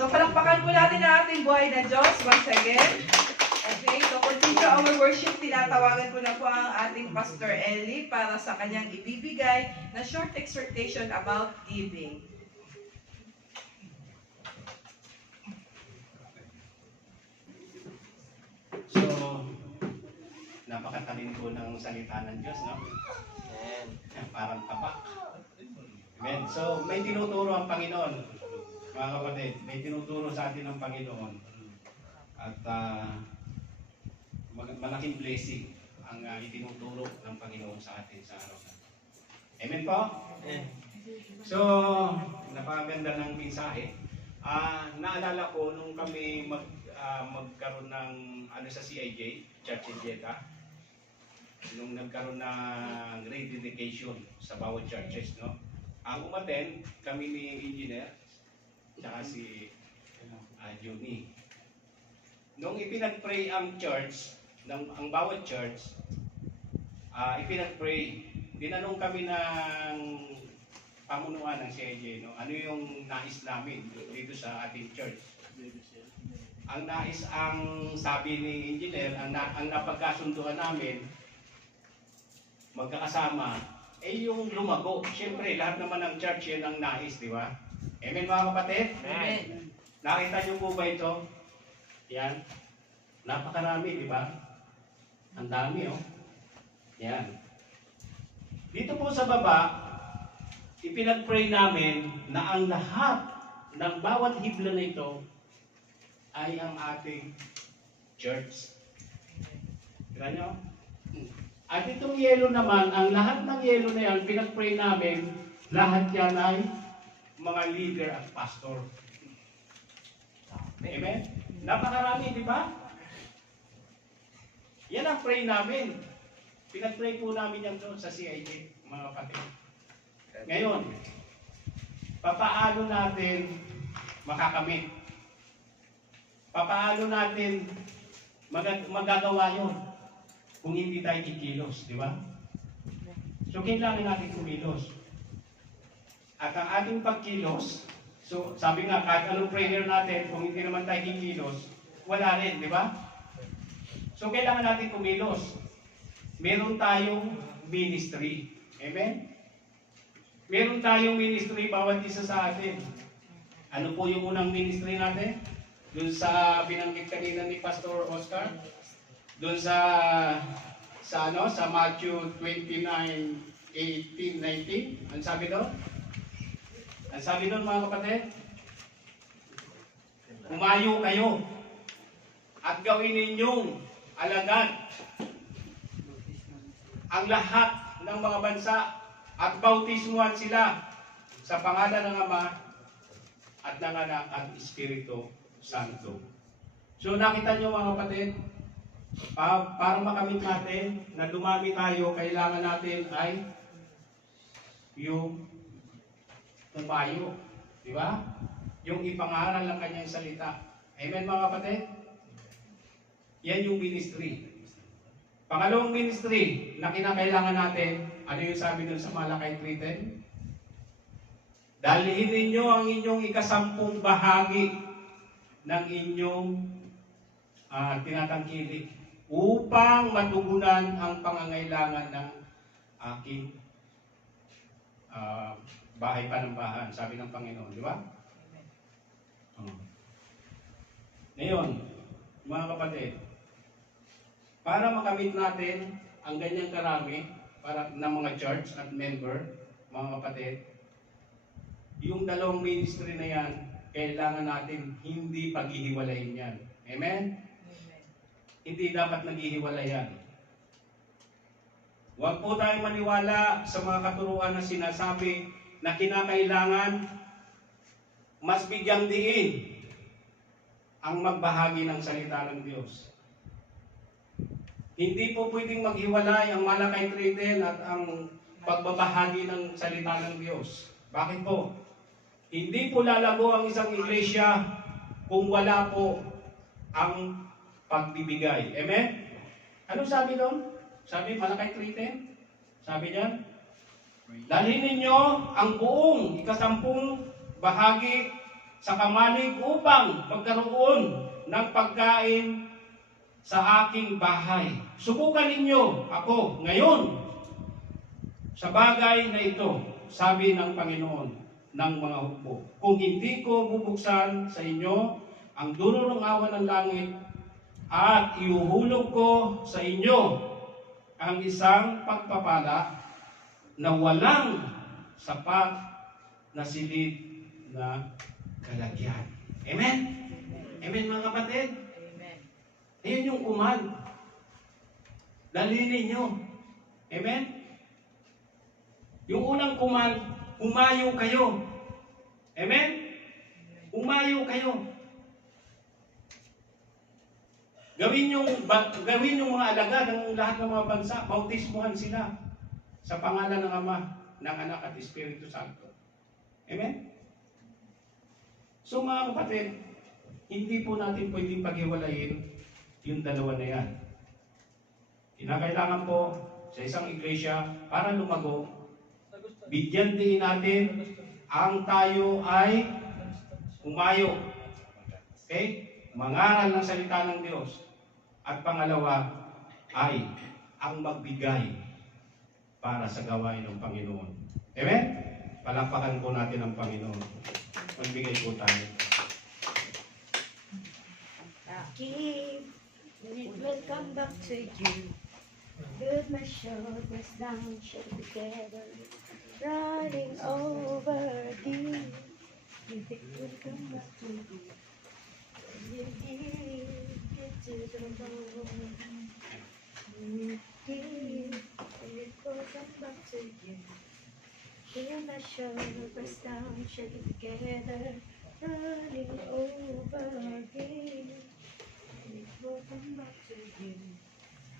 So, palakpakan po natin ang ating buhay na Diyos once again. Okay, so continue our worship. Tinatawagan ko na po ang ating Pastor Ellie para sa kanyang ibibigay na short exhortation about giving. So, napakatalino po ng salita ng Diyos, no? Parang tabak. Amen. So, may tinuturo ang Panginoon. Mga kapatid, may tinuturo sa atin ng Panginoon. At malaking blessing ang itinuturo ng Panginoon sa atin sa araw na. Amen po? Amen. So, napakaganda ng mensahe. Naalala ko nung kami magkaroon ng sa CIJ, Church in Jeddah, nung nagkaroon ng rededication sa bawat churches, no? Ang umaten, kami ni Engineer, tsaka si Johnny. Nung ipinag-pray ang church, ang bawat church, ipinag-pray, tinanong kami ng pamunuan ng CIJ, no? Ano yung nais namin dito sa ating church? Ang nais, ang sabi ni Engineer, ang napagkasunduan namin, magkakasama, yung lumago. Siyempre, lahat naman ng church yan ang nais, di ba? Amen mga kapatid? Amen. Nakita niyo po ba ito? Yan. Napakarami, di ba? Ang dami, oh. Yan. Dito po sa baba, ipinag-pray namin na ang lahat ng bawat hibla na ito ay ang ating church. Kaya nyo? At itong yelo naman, ang lahat ng yelo na yan, pinag-pray namin, lahat yan ay mga leader at pastor. Amen? Napakarami, di ba? Yan ang pray namin. Pinag-pray po namin yan doon sa CIJ, mga kapatid. Ngayon, papaano natin makakamit? Papaano natin magagawa yun kung hindi tayo kikilos, di ba? So, kailangan natin kumilos. At ang ating pagkilos, so sabi nga, kahit anong prayer natin, kung hindi naman tayo kikilos, wala rin, di ba? So, kailangan natin kumilos. Meron tayong ministry. Amen? Meron tayong ministry bawat isa sa atin. Ano po yung unang ministry natin? Doon sa binanggit kanina ni Pastor Oscar? Doon sa Matthew 29:18-19, ang sabi doon? Ang sabi doon mga kapatid, umayo kayo at gawin ninyong alagad ang lahat ng mga bansa at bautismuhan sila sa pangalan ng Ama at ng Anak at Espiritu Santo. So nakita nyo mga kapatid, para makamit natin na dumami tayo, kailangan natin ay yung umayo. Di ba? Yung ipangaral ng kanyang salita. Amen mga kapatid? Yan yung ministry. Pangalawang ministry na kinakailangan natin, ano yung sabi dun sa Malakay 3:10? Dalhin ninyo ang inyong ikasampung bahagi ng inyong tinatangkilik upang matugunan ang pangangailangan ng aking bahay panambahan, sabi ng Panginoon, di ba? Ngayon, mga kapatid, para makamit natin ang ganyang karami ng mga church at member, mga kapatid, yung dalawang ministry na yan, kailangan natin hindi paghihiwalayin yan. Amen? Amen. Hindi dapat naghihiwalay yan. Huwag po tayong maniwala sa mga katuruan na sinasabi na kinakailangan mas bigyang diin ang magbahagi ng salita ng Diyos. Hindi po pwedeng maghiwalay ang Malakay 3:10 at ang pagbabahagi ng salita ng Diyos. Bakit po? Hindi po lalago ang isang iglesia kung wala po ang pagbibigay. Amen? Ano sabi doon? Sabi Malakay 3:10? Sabi niya, dalhin ninyo ang buong ikasampung bahagi sa kamalig upang magkaroon ng pagkain sa aking bahay. Subukan ninyo ako ngayon sa bagay na ito, sabi ng Panginoon ng mga hukbo. Kung hindi ko bubuksan sa inyo ang dulo ng awan ng langit at iuhulog ko sa inyo ang isang pagpapala na walang sapat na silid na kalagyan. Amen? Amen mga kapatid? Amen. Ayun yung command. Dalinin nyo. Amen? Yung unang command, humayo kayo. Amen? Humayo kayo. Gawin yung mga alagad ng lahat ng mga bansa, bautismuhan sila sa pangalan ng Ama, ng Anak at Espiritu Santo. Amen? So mga kapatid, hindi po natin pwedeng paghiwalayin yung dalawa na yan. Kinakailangan po sa isang iglesia para lumago, bigyan din natin ang tayo ay humayo. Okay? Mangaral ng salita ng Diyos. At pangalawa ay ang magbigay para sa gawain ng Panginoon. Amen? Palakpakan po natin ang Panginoon. Magbigay po tayo. Keep, it will come back to you. Good my shoulders down, shut together, running over again. It will come back to you. You give it to the Lord. You give, and it will come back to you. Good my shoulders down, shut together, running over again.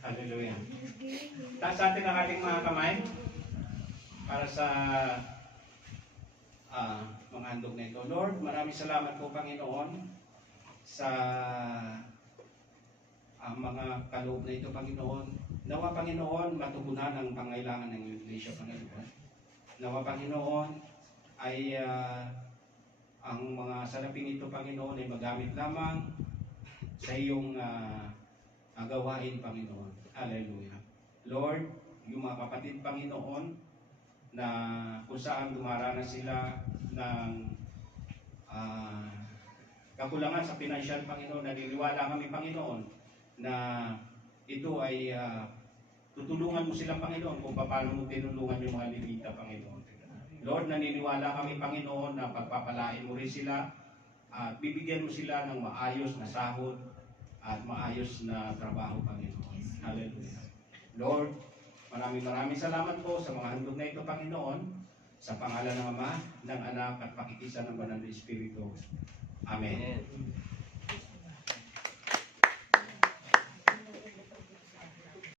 Hallelujah. Taas natin ang ating mga kamay para sa mga handog na ito. Lord, maraming salamat po Panginoon sa mga kaloob na ito Panginoon. Nawa Panginoon, matugunan ang pangailangan ng Iglesia Panginoon. Nawa Panginoon ay ang mga salaping ito Panginoon ay magamit lamang sa iyong gawain, Panginoon. Hallelujah. Lord, yung mga kapatid, Panginoon, na kung saan dumaranas sila ng kakulangan sa financial, Panginoon, naniniwala kami, Panginoon, na ito ay tutulungan mo sila, Panginoon, kung paano mo tinulungan yung mga Levita, Panginoon. Lord, naniniwala kami, Panginoon, na pagpapalain mo rin sila at bibigyan mo sila ng maayos na sahod at maayos na trabaho, Panginoon. Hallelujah. Lord, maraming salamat po sa mga handog na ito, Panginoon, sa pangalan ng Ama, ng Anak at pakikisa ng Banal na Espiritu. Amen.